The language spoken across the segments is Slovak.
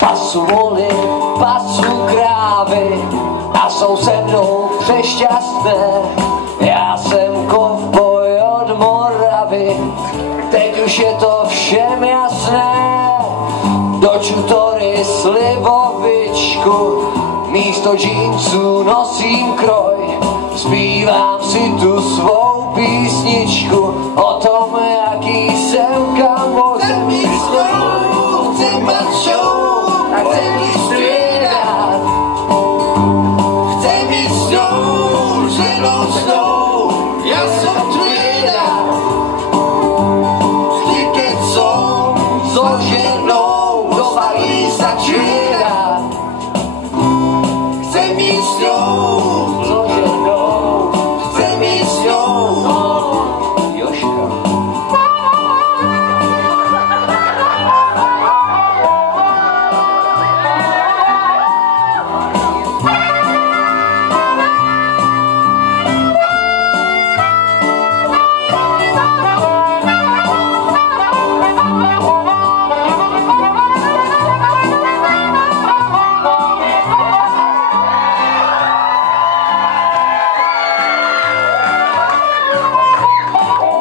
Pasu voly, pasu krávy a jsou se mnou přešťastné. Já jsem kovboj od Moravy, teď už je to všem jasné. Do čutory slivovičku, místo džínsů nosím kroj. Zpívám si tu svou písničku o tom, jaký jsem kamo. Chcem mít slovo, chcem mať show. A chcem ísť striedať, chcem ísť s ňou, ženou snou, ja som trieda. Vždy keď som so ženou, do barí sa trieda. Chcem ísť s ňou, so ženou, chcem ísť s ňou. Jožka.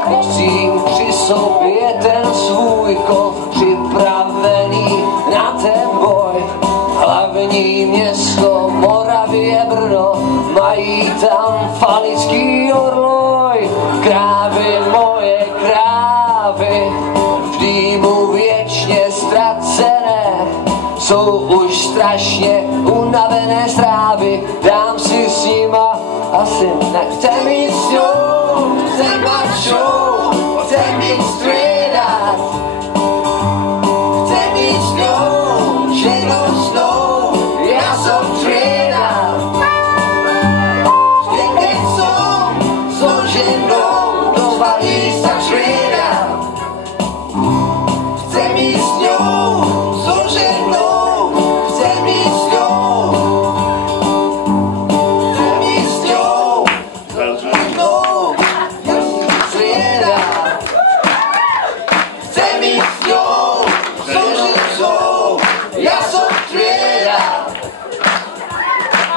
Nosím při sobě ten svůj kov, připravený na ten boj. Hlavní město Moravy je Brno, mají tam falický orloj. Krávy, moje krávy, v dýmu věčně ztracené, jsou už strašně unavené strávy. Dám si s nima asi nechcem jít s ňou, chcem mať show, chcem ísť striedať. Chcem ísť s ňou, ženou snou, ja som trieda. Vždy keď som so ženou, do barí sa trieda. Chcem ísť s ňou, so ženou, chcem ísť s ňou. Chcem ísť s ňou, so ženou, ja som trieda. Chcem ísť s ňou, so ženou, ja som trieda.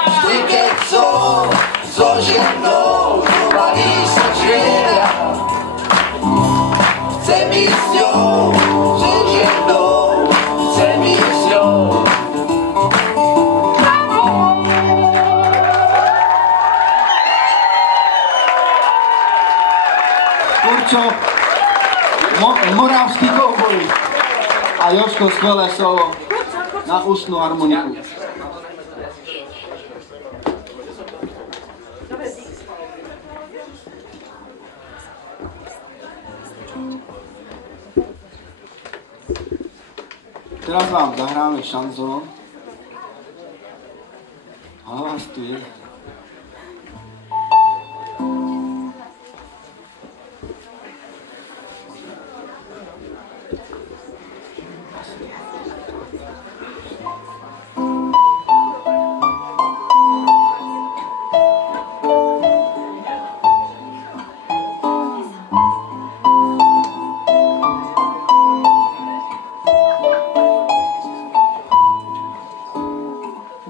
Vždy keď som so ženou, do barí sa trieda. Chcem ísť s ňou, so ženou, chcem ísť s ňou. Kurčo, moravský kouboj a Jožko skvelé solo na ústnu harmoniku. Teraz vám zahráme šanzón. Hlas tu je.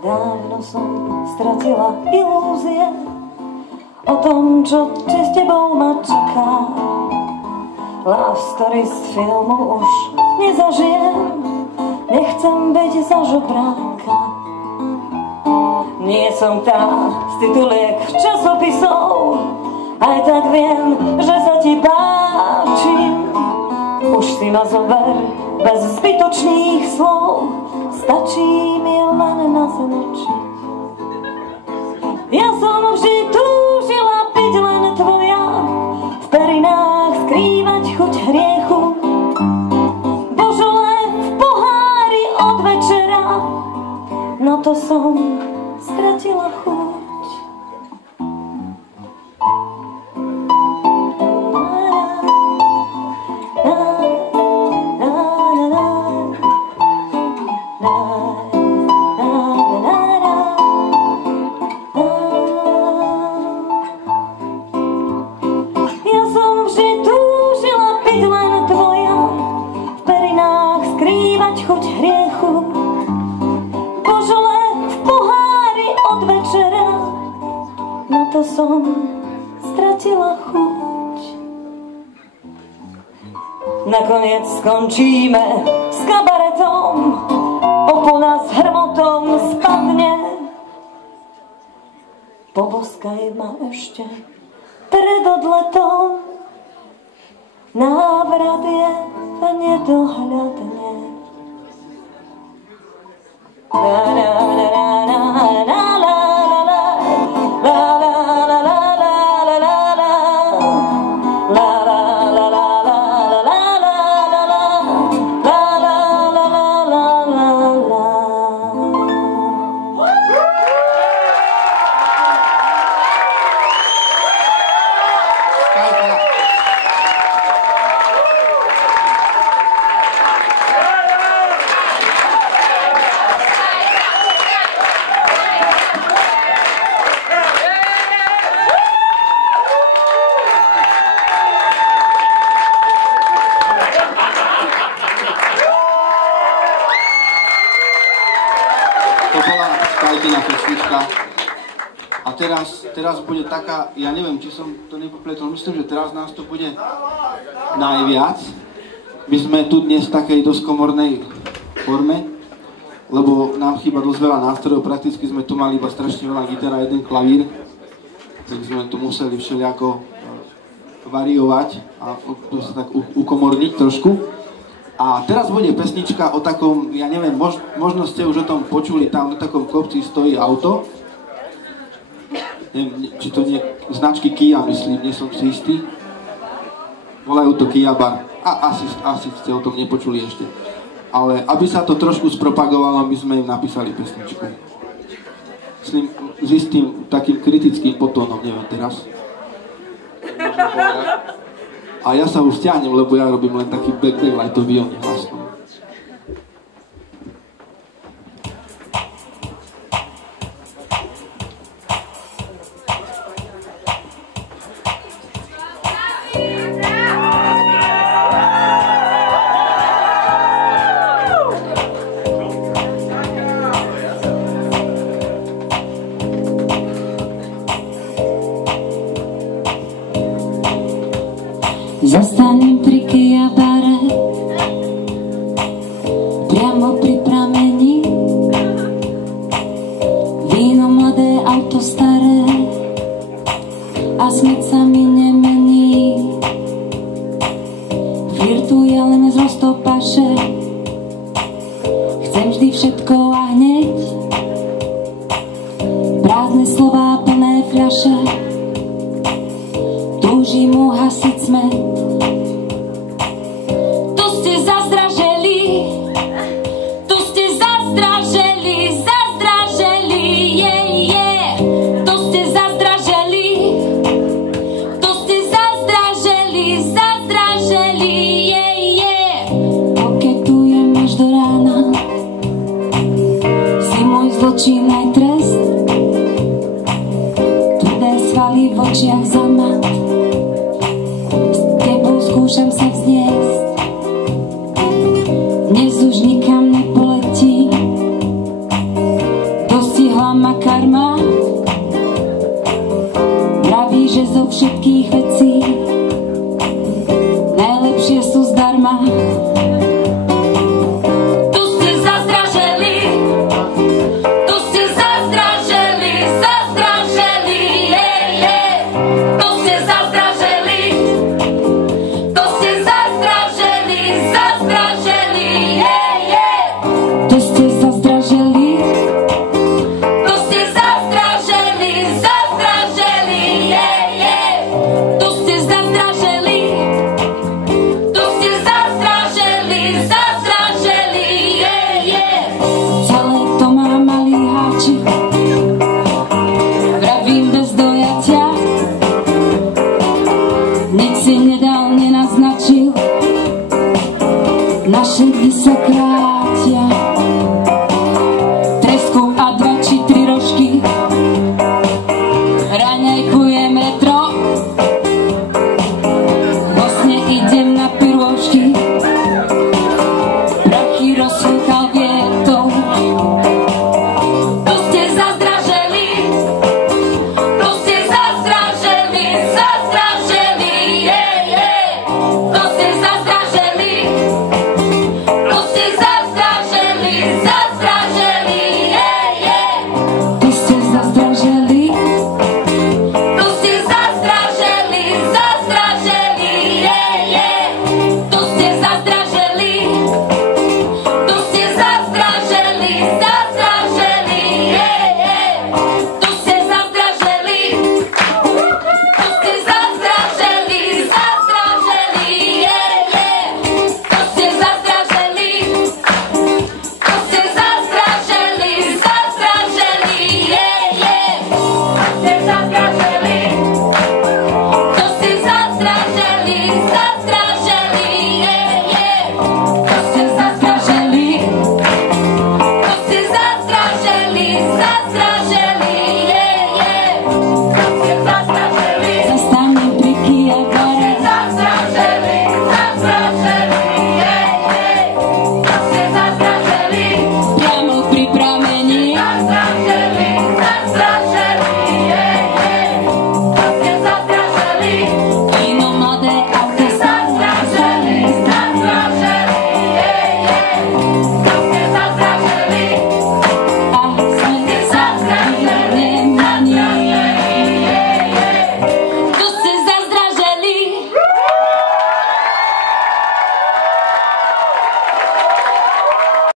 Dávno som stratila ilúzie o tom, čo s tebou ma čaká. Love story z filmu už nezažijem, nechcem byť za žobráka. Nie som tá z tituliek časopisov, aj tak viem, že sa ti páčim. Už si ma zober bez zbytočných slov, stačí mi len naznačiť. Ja som vždy túžila byť len tvoja, v perinách skrývať chuť hriechu. Božole v pohári od večera, na to som stratila chuť. Som stratila chuť. Nakoniec skončíme s kabaretom, opona s hrmotom spadne. Poboskaj ma ešte pred odletom, návrat je v nedohľadne. A teraz bude taká, ja neviem, či som to nepopletol, myslím, že teraz nás to bude najviac. My sme tu dnes v takej dosť komornej forme, lebo nám chýba dosť veľa nástrojov, prakticky sme tu mali iba strašne veľa gitara a jeden klavír, tak sme tu museli všelijako variovať a sa tak ukomorniť trošku. A teraz bude pesnička o takom, ja neviem, možno ste už o tom počuli, tam na takom kopci stojí auto. Neviem, či to nie značky Kia, myslím, nie som si istý. Volajú to Kia Bar. A asi ste o tom nepočuli ešte. Ale aby sa to trošku spropagovalo, my sme im napísali pesničku. Myslím, s istým takým kritickým potónom, neviem teraz. A ja sa už stiahnem, lebo ja robím len taký backlightový hlas. Zastanem pri Kia bare, priamo pri pramení. Víno mladé, auto staré a smet sa mi nemení. Virtuje len z roztopaše, chcem vždy všetko a hneď. Prázdne slová, plné fľaše, túžim uhasiť smet. Zločin aj trest, tvrdé svaly v očiach.